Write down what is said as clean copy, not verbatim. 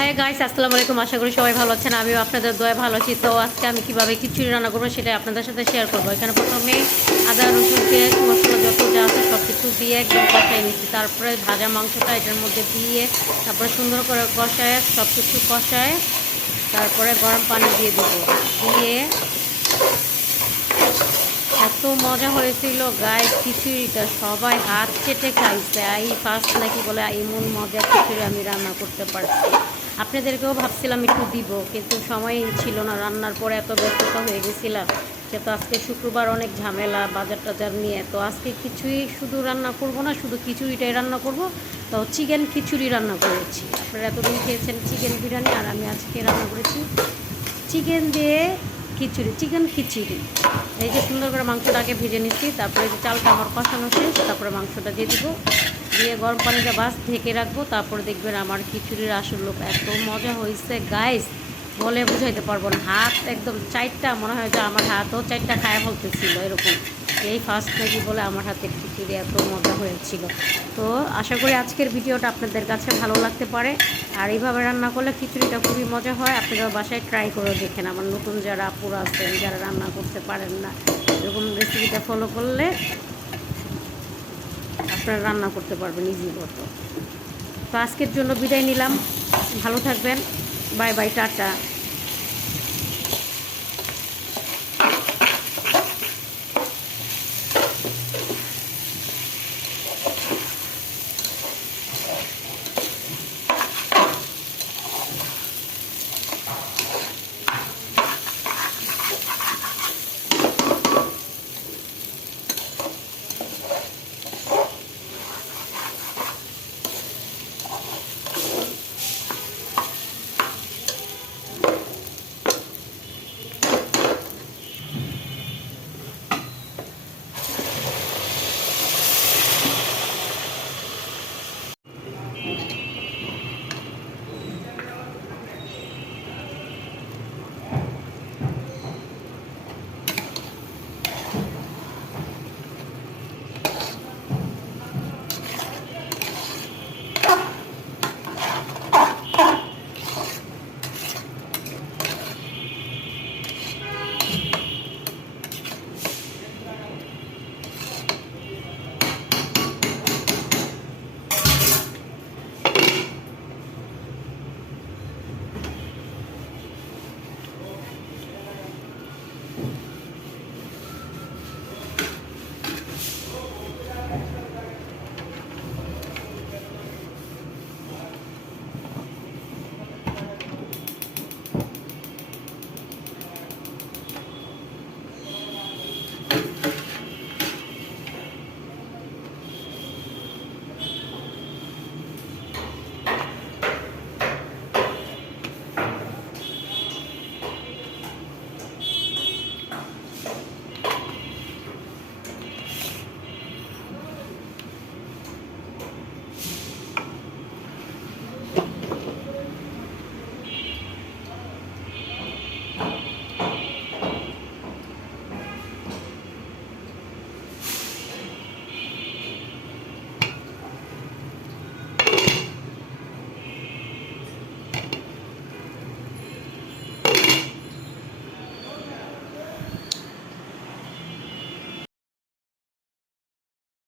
হ্যাঁ গাইস, আসসালামু আলাইকুম। আশা করি সবাই ভালো আছেন, আমিও আপনাদের দোয়ায় ভালো আছি। তো আজকে আমি কীভাবে খিচুড়ি রান্না করবো সেটা আপনাদের সাথে শেয়ার করবো। এখানে প্রথমে আদা রসুন পেঁয়াজ মশলা যত যা আছে সব কিছু দিয়ে একদম কষাই নিচ্ছি। তারপরে ভাজা মাংসটা এটার মধ্যে দিয়ে তারপরে সুন্দর করে কষায় সব কিছু কষায় তারপরে গরম পানি দিয়ে দেবো। দিয়ে এত মজা হয়েছিল গাইস, খিচুড়িটা সবাই হাত চেটে খাইছে। এই ফার্স্ট নাকি বলে এমন মজা খিচুড়ি আমি রান্না করতে পারছি। আপনাদেরকেও ভাবছিলাম একটু দিব, কিন্তু সময় ছিল না। রান্নার পরে এত ব্যস্ততা হয়ে গেছিলাম। যেহেতু আজকে শুক্রবার, অনেক ঝামেলা বাজার টাজার নিয়ে, তো আজকে কিছুই শুধু রান্না করব না, শুধু খিচুড়িটাই রান্না করব। তো চিকেন খিচুড়ি রান্না করেছি। আপনারা এতদিন খেয়েছেন চিকেন বিরিয়ানি, আর আমি আজকে রান্না করেছি চিকেন দিয়ে খিচুড়ি, চিকেন খিচুড়ি। এই যে সুন্দর করে মাংসটাকে ভেজে নিচ্ছি, তারপরে যে চালটা আমার কষানো শেষ, তারপরে মাংসটা দিয়ে দিব, দিয়ে গরম পানিটা বাস ঢেকে রাখবো। তারপরে দেখবেন আমার খিচুড়ির আসল লোক। এত মজা হয়েছে গাইস, বলে বুঝাইতে পারবো না। হাত একদম চারটা, মনে হয় যে আমার হাতও চারটা খায়া ফেলতেছিল এরকম। এই ফার্স্ট নাকি বলে আমার হাতের খিচুড়ি এত মজা হয়েছিল। তো আশা করি আজকের ভিডিওটা আপনাদের কাছে ভালো লাগতে পারে। আর এইভাবে রান্না করলে খিচুড়িটা খুবই মজা হয়। আপনারা বাসায় ট্রাই করে দেখেন। আমার নতুন যারা আপুরা আছেন, যারা রান্না করতে পারেন না, এরকম রেসিপিটা ফলো করলে আপনারা রান্না করতে পারবেন ইজি মতো। তো আজকের জন্য বিদায় নিলাম। ভালো থাকবেন। Bye bye, tata.